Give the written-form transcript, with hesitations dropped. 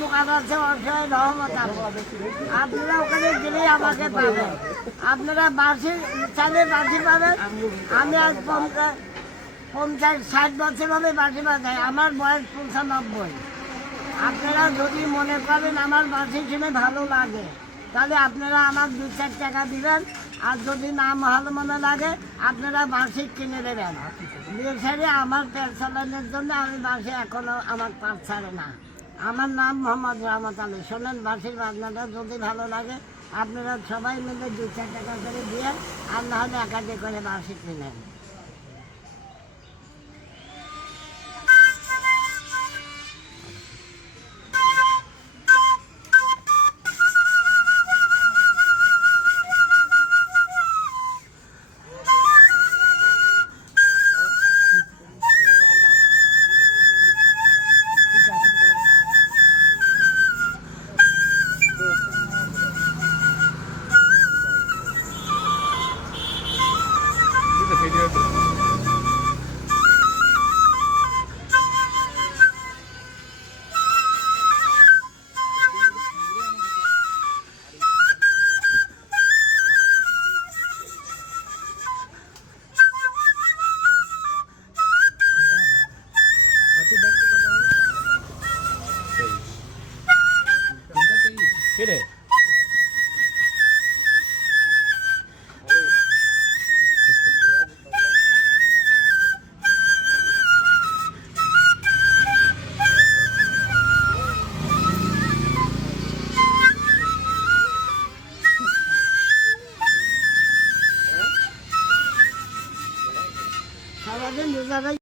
দোকান আছে অসহায় রহমত আছে। আপনারা ওখানে গেলেই আমাকে পাবেন। আপনারা বাসি চাইলে বাসি পাবেন। আমি আজ 50-60 বছর হবে বাসি বাজাই। আমার বয়স 95। আপনারা যদি মনে করেন আমার বাসি শুনে ভালো লাগে, তাহলে আপনারা আমার 2-4 টাকা দিবেন। আর যদি না ভালো মনে লাগে আপনারা বাঁশি কিনে দেবেন। বিয়ে আমার পেট চালানোর জন্য আমি বাঁশি এখনও আমার পাট ছাড়ে না। আমার নাম মোহাম্মদ রহমত আলী। শোনেন, বাঁশির বাজনাটা যদি ভালো লাগে আপনারা সবাই মিলে 2-4 টাকা করে দিয়ে, আর না হলে একাধিক করে বাঁশি কিনেন। রে সারাদিন রোজা